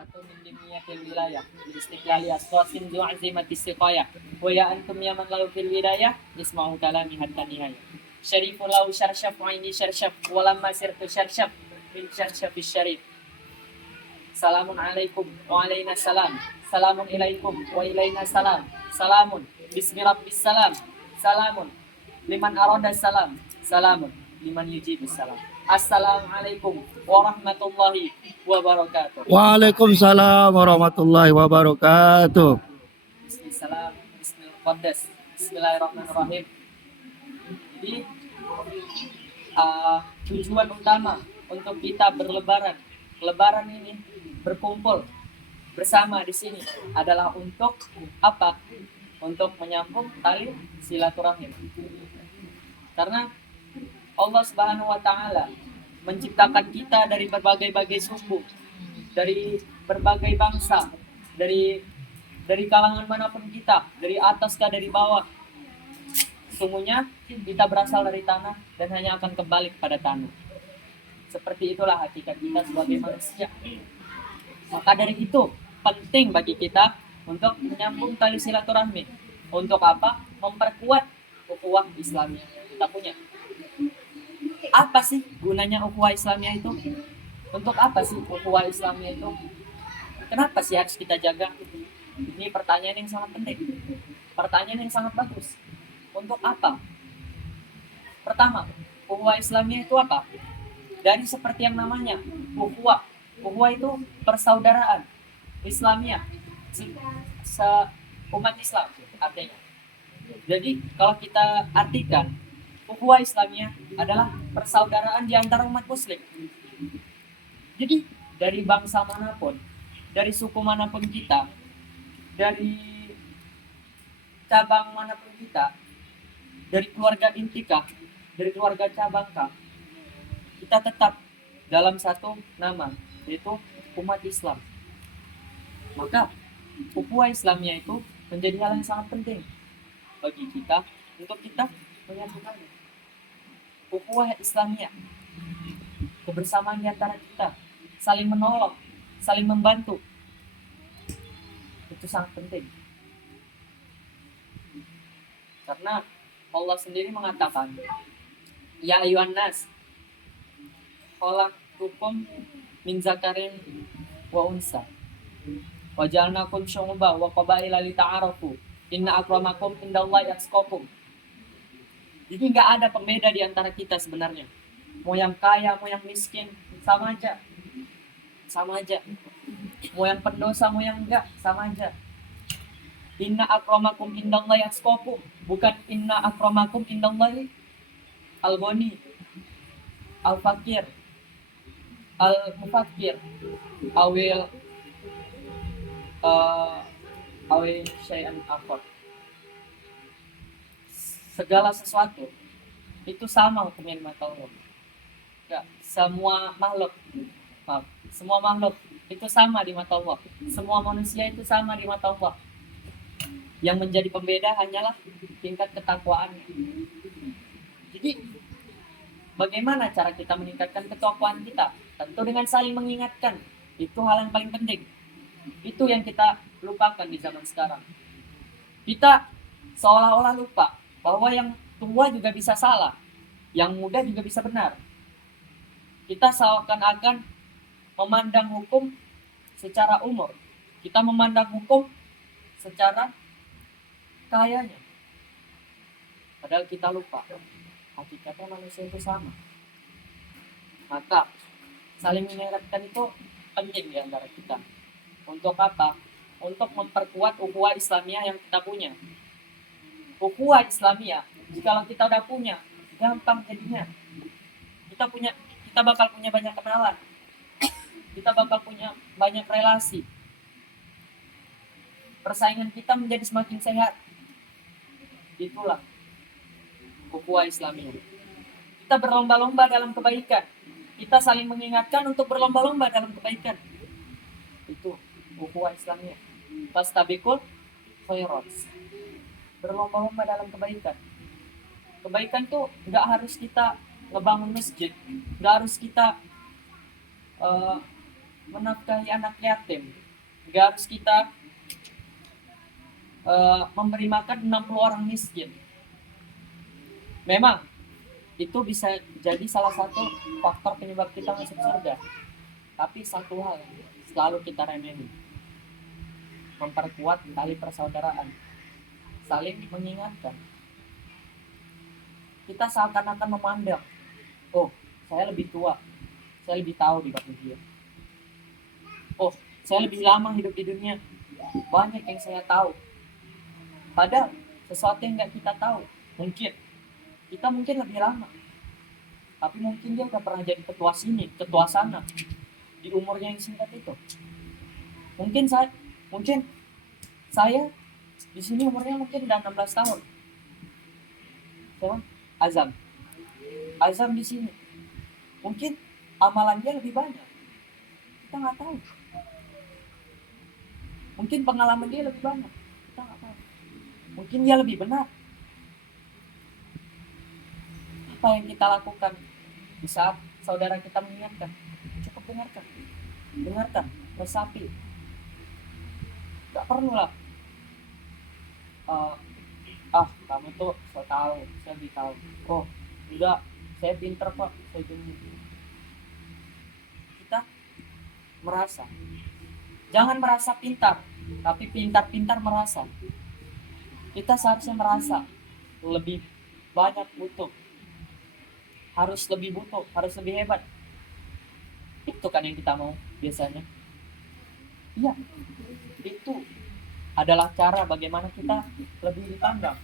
طائفة من جميع الولاية لاستقلال أشخاص ذو عزيمة السقاية ويا أنتم يا من له في الولاية اسمعوا كلامي حتى النهاية شريف له شرشف عيني شرشف ولما سرت شرشف من شرشف الشريف سلام عليكم وعلينا السلام سلام إليكم وإلينا السلام سلام بسم رب السلام سلام لمن أراد السلام سلام لمن يجيب السلام Assalamualaikum warahmatullahi wabarakatuh. Waalaikumsalam warahmatullahi wabarakatuh. Bismillah, Bismillahirrahmanirrahim. Jadi tujuan utama untuk kita Lebaran ini berkumpul bersama di sini adalah untuk apa? Untuk menyambung tali silaturahim. Karena Allah Subhanahu wa taala menciptakan kita dari berbagai-bagai suku, dari berbagai bangsa, dari kalangan manapun kita, dari atas ke dari bawah. Semuanya kita berasal dari tanah dan hanya akan kembali kepada tanah. Seperti itulah hakikat kita sebagai manusia. Maka dari itu penting bagi kita untuk menyambung tali silaturahmi. Untuk apa? Memperkuat ukhuwah Islamiyah yang kita punya. Apa sih gunanya ukhuwah Islamiyah itu? Untuk apa sih ukhuwah Islamiyah itu? Kenapa sih harus kita jaga? Ini pertanyaan yang sangat penting. Pertanyaan yang sangat bagus. Untuk apa? Pertama, ukhuwah Islamiyah itu apa? Dari seperti yang namanya, ukhuwah. Ukhuwah itu persaudaraan Islamiyah. Umat Islam artinya. Jadi kalau kita artikan, ukhuwah Islamiyah adalah persaudaraan di antara umat muslim. Jadi dari bangsa manapun, dari suku manapun kita, dari cabang manapun kita, dari keluarga intikah, dari keluarga cabangkah, kita tetap dalam satu nama, yaitu umat Islam. Maka ukhuwah Islamiyah itu menjadi hal yang sangat penting bagi kita untuk kita menyatukannya. Ukhuwah Islamiyah, kebersamaan di antara kita, saling menolong, saling membantu, itu sangat penting. Karena Allah sendiri mengatakan, Ya ayuhan nas, khalaqtukum min zakarin wa unsa, wa ja'alnakum syu'uban wa qabaila lita'arafu, inna akramakum indallahi atqakum. Jadi nggak ada pembeda di antara kita sebenarnya. Mau yang kaya, mau yang miskin, sama aja. Sama aja. Mau yang pendosa, mau yang enggak, sama aja. Inna akramakum indallahi atqakum. Bukan inna akramakum indallahi al-ghani, al-fakir, al-mufakir, awil syai'an akhar. Segala sesuatu itu sama hukumnya di mata Allah. Ya, semua makhluk itu sama di mata Allah. Semua manusia itu sama di mata Allah. Yang menjadi pembeda hanyalah tingkat ketakwaannya. Jadi bagaimana cara kita meningkatkan ketakwaan kita? Tentu dengan saling mengingatkan. Itu hal yang paling penting. Itu yang kita lupakan di zaman sekarang. Kita seolah-olah lupa bahwa yang tua juga bisa salah, yang muda juga bisa benar. Kita seakan-akan memandang hukum secara umur. Kita memandang hukum secara kayanya. Padahal kita lupa, hakikatnya manusia itu sama. Maka saling mengingatkan itu penting di antara kita. Untuk apa? Untuk memperkuat ukhuwah Islamiyah yang kita punya. Ukhuwah Islamiyah, jika kita udah punya, gampang jadinya. Kita bakal punya banyak kenalan. Kita bakal punya banyak relasi. Persaingan kita menjadi semakin sehat. Itulah ukhuwah Islamiyah. Kita berlomba-lomba dalam kebaikan. Kita saling mengingatkan untuk berlomba-lomba dalam kebaikan. Itu ukhuwah Islamiyah. Fastabiqul khairat. Berlomba-lomba dalam kebaikan. Kebaikan tuh nggak harus kita ngebangun masjid, nggak harus kita menafkahi anak yatim. Gak harus kita memberi makan 60 orang miskin. Memang itu bisa jadi salah satu faktor penyebab kita masuk surga. Tapi satu hal selalu kita remehi, memperkuat tali persaudaraan, saling mengingatkan. Kita seakan-akan memandang, oh saya lebih tua, saya lebih tahu dibanding dia. Oh saya lebih lama hidup di dunia, banyak yang saya tahu. Padahal sesuatu yang nggak kita tahu, kita mungkin lebih lama, tapi mungkin dia udah pernah jadi ketua sini, ketua sana, di umurnya yang singkat itu. Mungkin saya di sini umurnya mungkin udah 16 tahun. Azam, Azam di sini, mungkin amalan dia lebih banyak. Kita nggak tahu. Mungkin pengalaman dia lebih banyak. Kita nggak tahu. Mungkin dia lebih benar. Apa yang kita lakukan di saat saudara kita mengingatkan? Cukup dengarkan, resapi. Gak perlu lah. Kamu tuh saya tahu, saya lebih tahu. Oh, enggak, saya pinter kok, saya gini. Kita merasa. Jangan merasa pintar, tapi pintar-pintar merasa. Kita seharusnya merasa lebih banyak butuh. Harus lebih butuh, harus lebih hebat. Itu kan yang kita mau biasanya. Iya, itu adalah cara bagaimana kita lebih dipandang.